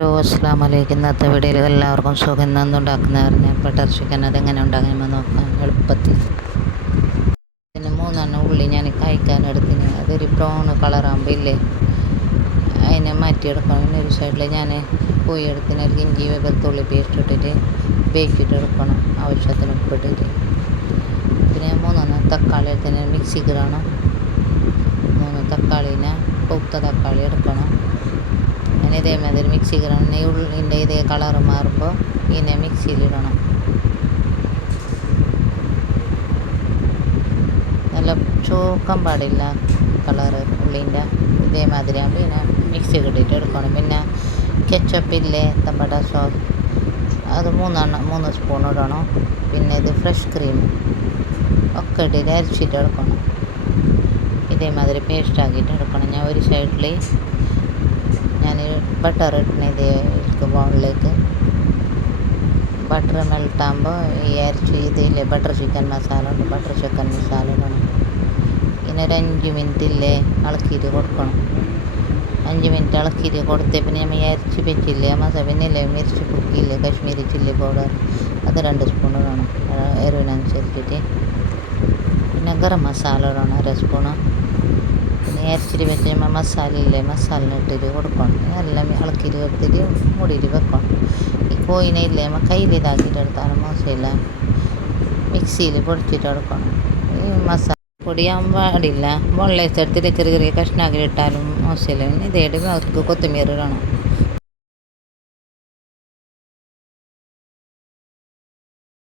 Hello അസ്സലാമു അലൈക്കും. ഇന്നത്തെ വീഡിയോയിൽ എല്ലാവർക്കും സുഖം. ഇന്നുണ്ടാക്കുന്നവരെ ബട്ടർ ചിക്കൻ അതെങ്ങനെ ഉണ്ടാകുമ്പോൾ നോക്കാം എളുപ്പത്തിൽ. പിന്നെ 3 ഉള്ളി ഞാൻ കഴിക്കാനെടുത്തിന്. അതൊരു ബ്രൗൺ കളറാകുമ്പോൾ ഇല്ലേ അതിനെ മാറ്റിയെടുക്കണം. പിന്നെ ഒരു സൈഡിൽ ഞാൻ കോഴി എടുത്തിന് ഒരു ഇഞ്ചി വെളുത്തുള്ളി പേസ്റ്റ് ഇട്ടിട്ട് വേവിച്ചിട്ടെടുക്കണം, ആവശ്യത്തിന് ഉപ്പിട്ടിട്ട്. പിന്നെ 3 തക്കാളി എടുത്തിന് മിക്സിക്ക് ഇടണം. 3 തക്കാളീനെ പൗത്ത തക്കാളി എടുക്കണം. അങ്ങനെ ഇതേമാതിരി മിക്സിക്ക് ഇടണം. ഈ ഉള്ളിൻ്റെ ഇതേ കളറ് മാറുമ്പോൾ ഇതിനെ മിക്സിയിലിടണം. നല്ല ചോക്കാൻ പാടില്ല കളറ് ഉള്ളിൻ്റെ. ഇതേമാതിരി ആകുമ്പോൾ ഇതിനെ മിക്സിക്ക് ഇട്ടിട്ട് എടുക്കണം. പിന്നെ കെച്ചപ്പില്ലേ ടൊമാറ്റോ സോസ് അത് 3 സ്പൂൺ ഇടണം. പിന്നെ ഇത് ഫ്രഷ് ക്രീം ഒക്കെ ഇട്ടിട്ട് അരച്ചിട്ട് എടുക്കണം. ഇതേമാതിരി പേസ്റ്റ് ആക്കിയിട്ട് എടുക്കണം. ഞാൻ ഒരു സൈഡിൽ ഞാൻ ബട്ടർ ഇടുന്ന ഇതേ ബൗളിലേക്ക് ബട്ടർ മെൽട്ടാകുമ്പോൾ ഈ അരച്ച് ഇതില്ലേ ബട്ടർ ചിക്കൻ മസാല ഉണ്ട്, ബട്ടർ ചിക്കൻ മസാല ഇടണം. പിന്നെ ഒരു 5 മിനിറ്റ് ഇല്ലേ ഇളക്കിയിട്ട് കൊടുക്കണം. 5 മിനിറ്റ് ഇളക്കിയിട്ട് കൊടുത്തേ പിന്നെ നമ്മൾ അരച്ച് വെച്ചില്ലേ മസാല. പിന്നെ ഇല്ലേ മിർച്ചി കുക്കിയില്ലേ കാശ്മീരി ചില്ലി പൗഡർ അത് 2 സ്പൂൺ ഇടണം എരിവിനനുസരിച്ചിട്ട്. പിന്നെ ഗരം മസാല ഇടണം 1 സ്പൂണ്. പിന്നെ അരച്ചിട്ട് വെച്ച് നമ്മൾ മസാല ഇല്ലേ മസാലിനിട്ടിട്ട് കൊടുക്കണം. എല്ലാം ഇളക്കിയിട്ട് എടുത്തിട്ട് മൂടിയിട്ട് വെക്കണം. ഈ കോഴിനെ ഇല്ലേ നമ്മൾ കയ്യിൽ ഇതാക്കിയിട്ട് എടുത്താലും മോശമില്ല, മിക്സിയിൽ പൊടിച്ചിട്ട് എടുക്കണം. ഈ മസാല പൊടിയാൻ പാടില്ല, വെള്ളത്തിലെടുത്തിട്ട് ചെറിയ ചെറിയ കഷ്ണാക്കി ഇട്ടാലും മോശമില്ല. പിന്നെ ഇതേട്ട് അവർക്ക് കൊത്തമ്പീർ ഇടണം.